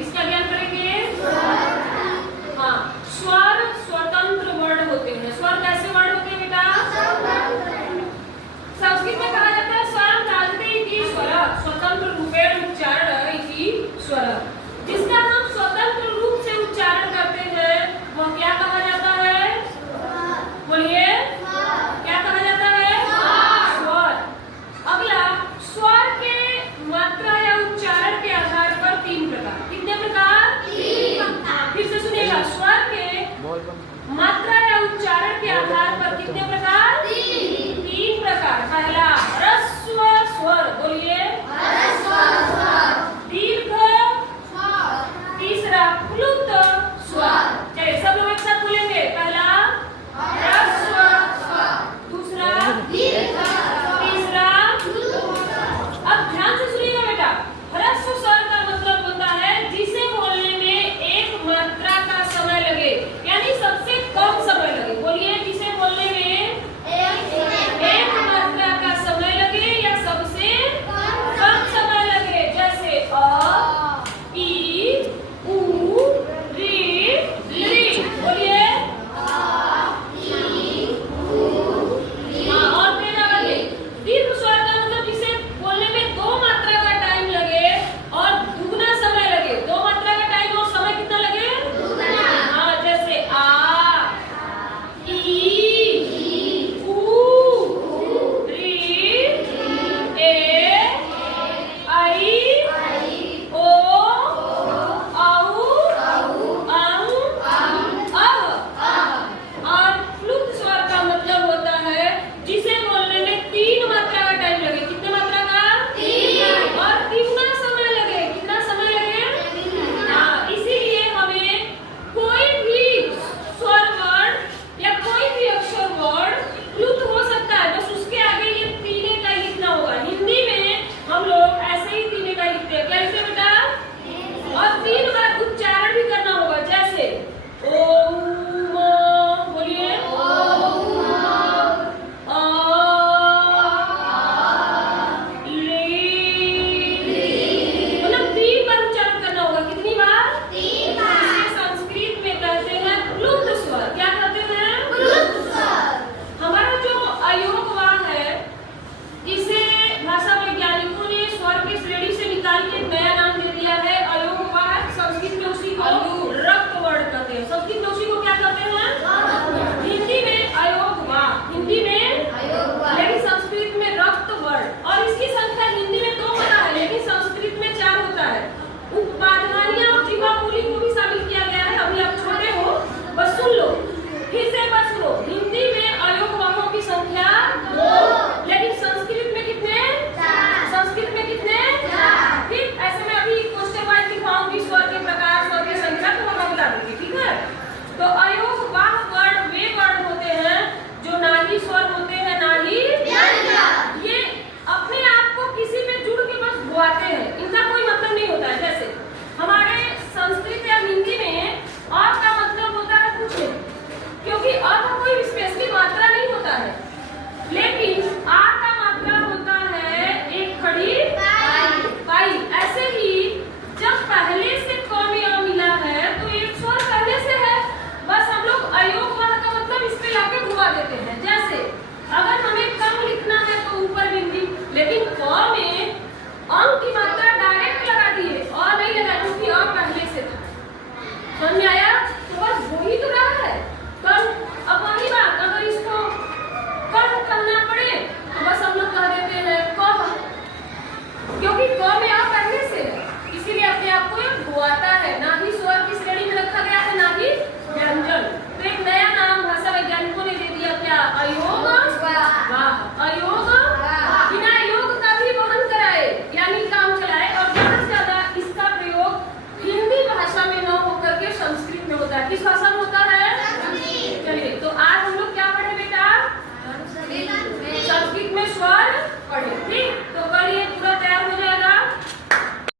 किसका ज्ञान करेंगे? हाँ, स्वर स्वतंत्र वर्ण होते हैं। स्वर कैसे वर्ण होते हैं बेटा? संस्कृत में कहा जाता है स्वरम राजते इति स्वर, स्वतंत्र रूपेण उच्चारण इति स्वर। जिसका हम स्वतंत्र रूप से उच्चारण करते हैं वह क्या कहा जाता है? बोलिए, क्या कहा जाता है? स्वर। अगला, स्वर के मात्रा या उच्चारण के आधार पर 3 प्रकार। कितने प्रकार? 3। फिर से सुनिएगा, स्वर के मात्रा या उच्चारण के आधार पर कितने प्रकार? 3 प्रकार। पहला ह्रस्व स्वर, बोलिए दीर्घ, तीसरा प्लुत स्वर। चलिए सब लोग एक साथ बोलेंगे। पहला ह्रस्व स्वर, दूसरा तीसरा। अब ध्यान से सुनिएगा बेटा, ह्रस्व स्वर का मतलब होता है जिसे बोलने में एक मात्रा का समय लगे, यानी सबसे कम समय लगे। बोलिए, जिसे बोलने में एक मात्रा का समय लगे या सबसे कम समय लगे। जैसे अ, ई, उ, री, ली। बोलिए, हाँ, और फिर आगे दीर्घ स्वर का मतलब जिसे बोलने में 2 मात्रा का टाइम लगे और दुगना समय लगे। 2 मात्रा का टाइम और समय कितना लगे? हाँ, जैसे आ, ई, उ, री, ए, आई, ओ, औ, अं, अह। और प्लुत स्वर का मतलब होता है जिसे बोलने में 3 मात्रा का टाइम लगे। कितने मात्रा का? 3। और 3 समय लगे। कितना समय लगे? हाँ, इसीलिए हमें कोई भी स्वर वर्ण या कोई भी अक्षर वर्ण प्लुत हो सकता है, बस उसके आगे ये 3 का लिखना होगा। हिंदी में हम लोग ऐसे ही 3 का लिखते हैं। कैसे बेटा? और 3 बार उच्चारण भी करना होगा। जैसे ओम, बोलिए मतलब 3 बार उच्चारण करना होगा। कितनी बार? 3 बार। इसे संस्कृत में कहते हैं प्लुत स्वर। क्या कहते हैं? प्लुत स्वर। हमारा जो अयोगवाह है, इसे भाषा वैज्ञानिकों ने स्वर की श्रेणी से निकाल के नया नाम दे दिया है अयोगवाह। संस्कृत में उसी को रक्त वर्ण कहते हैं। संस्कृत में उसी को क्या कहते हैं? हिंदी में अयोगवाह, हिंदी में लेकिन संस्कृत में रक्त वर्ण। और इसकी संख्या हिंदी में 2 होता है लेकिन संस्कृत में 4 होता है। उपपादनानिया और जीवामूली को भी शामिल किया गया है। अभी आप छोटे हो, बस सुन लो, फिर से बस सुनो। हिंदी में अयोगवाहों की संख्या 2, लेकिन संस्कृत में कितने? 4। संस्कृत में कितने? 4। फिर ऐसे में अभी क्वेश्चन वाइज दिखाऊंगी स्वर के प्रकार, स्वर की संख्या, तो हम बता देंगे। ठीक है? तो अयोगवाह वर्ण वे वर्ण होते हैं जो ना ही स्वर होते हैं ना ही ये अपने आप को किसी में जुड़ के बस बुआते हैं। इनका कोई मतलब नहीं होता है। जैसे हमारे संस्कृत या हिंदी में अ का मतलब होता है कुछ, क्योंकि अ का कोई स्पेसिफिक मात्रा नहीं होता है, लेकिन आ का मात्रा होता है एक खड़ी पाई। ऐसे ही जब पहले से कम या मिला है तो एक स्वर पहले से है, बस हम लोग अयोगवाह का मतलब इस पे लाके घुमा देते हैं। जैसे अगर हमें कम लिखना है तो ऊपर बिंदी, लेकिन क में अंक की मात्रा डायरेक्ट लगा दी है और नहीं लगा, क्योंकि अ पहले से था। समझ में आया? तो बस वही तो रहा है कम। अब वही बात अगर इसको कम कहना पड़े तो बस हम लोग कह देते हैं कह, क्योंकि क में आ पहले से है, इसीलिए अपने आप को घुमाता है। ना ही स्वर की श्रेणी में रखा गया है ना ही व्यंजन। तो एक नया नाम भाषा वैज्ञानिकों ने दे दिया, क्या? अयोगवाह। अयोगवाह बिना योग का भी वहन कराए, यानी काम चलाए। और ज्यादा से ज्यादा इसका प्रयोग हिंदी भाषा में न होकर के संस्कृत में होता है। किस भाषा